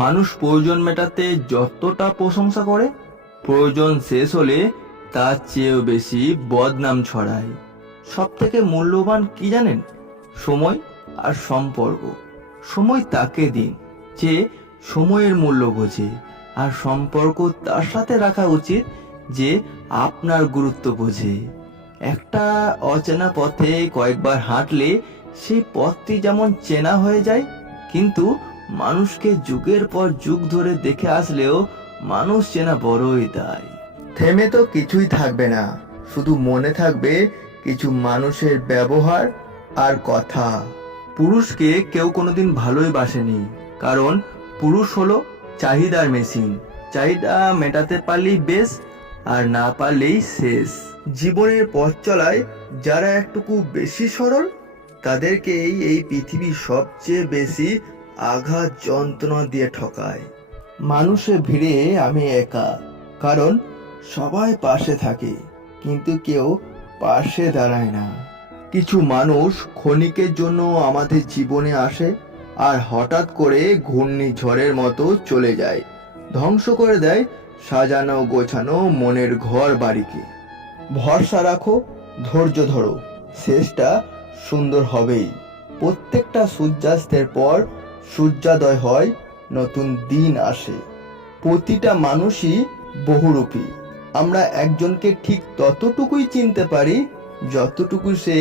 মানুষ প্রয়োজন মেটাতে যতটা প্রশংসা করে, প্রয়োজন শেষ হলে তার চেয়েও বেশি বদনাম ছড়ায়। সব থেকে মূল্যবান কি জানেন? সময় আর সম্পর্ক। সময় তাকে দিন যে সময়ের মূল্য বোঝে, আর সম্পর্ক তার সাথে রাখা উচিত যে আপনার গুরুত্ব বোঝে। একটা অচেনা পথে কয়েকবার হাঁটলে সেই পথটি যেমন চেনা হয়ে যায়, কিন্তু মানুষকে যুগের পর যুগ ধরে দেখে আসলেও মানুষ চেনা বড়ই দায়। থেমে তো কিছুই থাকবে না, শুধু মনে থাকবে কিছু মানুষের ব্যবহার আর কথা। পুরুষকে কেউ কোনোদিন ভালোই বাসেনি, কারণ পুরুষ হলো চাহিদার মেশিন। চাহিদা মেটাতে পারলেই বেশ, আর না পারলেই শেষ। জীবনের পথ চলায় যারা একটুকু বেশি সরল, তাদেরকেই এই পৃথিবী সবচেয়ে বেশি আঘাত যন্ত্রণা দিয়ে ঠকায়। মানুষের ভিড়ে আমি একা, কারণ সবাই পাশে থাকে কিন্তু কেউ পাশে দাঁড়ায় না। কিছু মানুষ ক্ষণিকের জন্য আমাদের জীবনে আসে আর হঠাৎ করে ঘূর্ণিঝড়ের মতো চলে যায়, ধ্বংস করে দেয় সাজানো গোছানো মনের ঘর বাড়িকে। ভরসা রাখো, ধৈর্য ধরো, শেষটা সুন্দর হবেই। প্রত্যেকটা সূর্যাস্তের পর সূর্যোদয় হয়, নতুন দিন আসে। প্রতিটা মানুষই বহুরূপী। আমরা একজনকে ঠিক ততটুকুই চিনতে পারি যতটুকু সে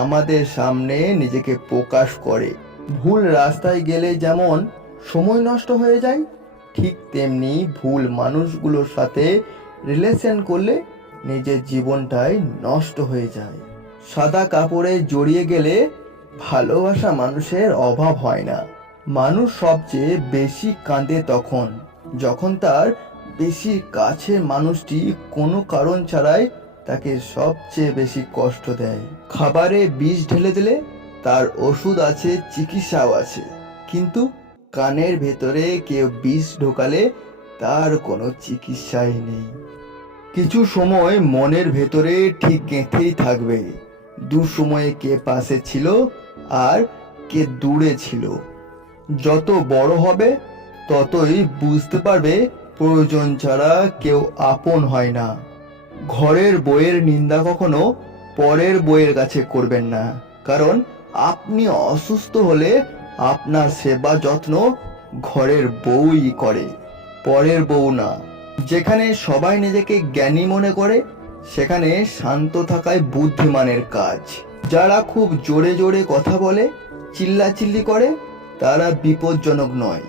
আমাদের সামনে নিজেকে প্রকাশ করে। ভুল রাস্তায় গেলে যেমন সময় নষ্ট হয়ে যায়, ঠিক তেমনি ভুল মানুষগুলোর সাথে রিলেশন করলে নিজের জীবনটাই নষ্ট হয়ে যায়। সাদা কাপড়ে জড়িয়ে গেলে ভালোবাসা মানুষের অভাব হয় না। মানুষ সবচেয়ে বেশি কাঁদে তখন যখন তার বেশি কাছের মানুষটি কোনো কারণ ছাড়াই তাকে সবচেয়ে বেশি কষ্ট দেয়। খাবারে বিষ ঢেলে দিলে তার ওষুধ আছে, চিকিৎসাও আছে, কিন্তু কানের ভেতরে কেউ বিষ ঢোকালে তার কোনো চিকিৎসাই নেই। কিছু সময় মনের ভেতরে ঠিক গেঁথেই থাকবে, দুঃসময়ে কে পাশে ছিল আর কে দূরে ছিল। যত বড় হবে ততই বুঝতে পারবে প্রয়োজন ছাড়া কেউ আপন হয় না। ঘরের বইয়ের নিন্দা কখনো পরের বইয়ের কাছে করবেন না, কারণ আপনি অসুস্থ হলে আপনার সেবা যত্ন ঘরের বউই করে, পরের বউ না। যেখানে সবাই নিজেকে জ্ঞানী মনে করে সেখানে শান্ত থাকাই বুদ্ধিমানের কাজ। যারা খুব জোরে জোরে কথা বলে, চিল্লাচিল্লি করে, তারা বিপজ্জনক নয়।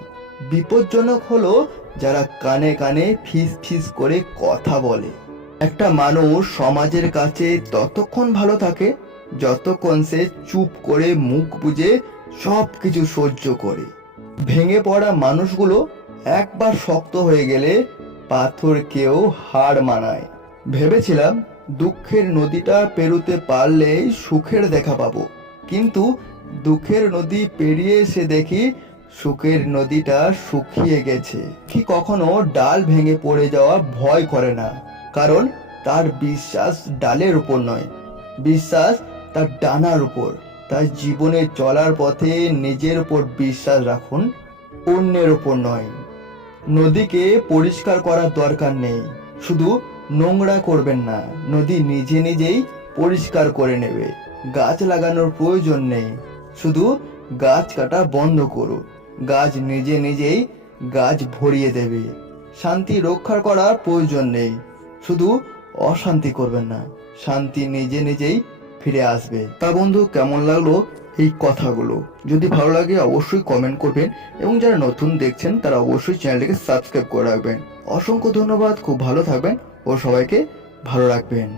বিপজ্জনক হলো যারা কানে কানে ফিস ফিস করে কথা বলে। একটা মানুষ সমাজের কাছে ততক্ষণ ভালো থাকে যতক্ষণ সে চুপ করে মুখ বুজে সব কিছু সহ্য করে। ভেঙে পড়া মানুষগুলো একবার শক্ত হয়ে গেলে পাথরকেও হার মানায়। ভেবেছিলাম দুঃখের নদীটা পেরোতে পারলেই সুখের দেখা পাবো, কিন্তু দুঃখের নদী পেরিয়ে এসে দেখি সুখের নদীটা শুকিয়ে গেছে। কি কখনো ডাল ভেঙে পড়ে যাওয়া ভয় করে না, কারণ তার বিশ্বাস ডালের উপর নয়, বিশ্বাস তার ডানার উপর। তার জীবনে চলার পথে নিজের উপর বিশ্বাস রাখুন, অন্যের উপর নয়। নদীকে পরিষ্কার করার দরকার নেই, শুধু নোংরা করবেন না, নদী নিজে নিজেই পরিষ্কার করে নেবে। গাছ লাগানোর প্রয়োজন নেই, শুধু গাছ কাটা বন্ধ করুন, গাছ নিজে নিজেই গাছ ভরিয়ে দেবে। শান্তি রক্ষা করার প্রয়োজন নেই, শুধু অশান্তি করবেন না, শান্তি নিজে নিজেই ফিরে আসবে। তা বন্ধু, কেমন লাগলো এই কথাগুলো? যদি ভালো লাগে অবশ্যই কমেন্ট করবেন, এবং যারা নতুন দেখছেন তারা অবশ্যই চ্যানেলটিকে সাবস্ক্রাইব করে রাখবেন। অসংখ্য ধন্যবাদ, খুব ভালো থাকবেন ও সবাইকে ভালো রাখবেন।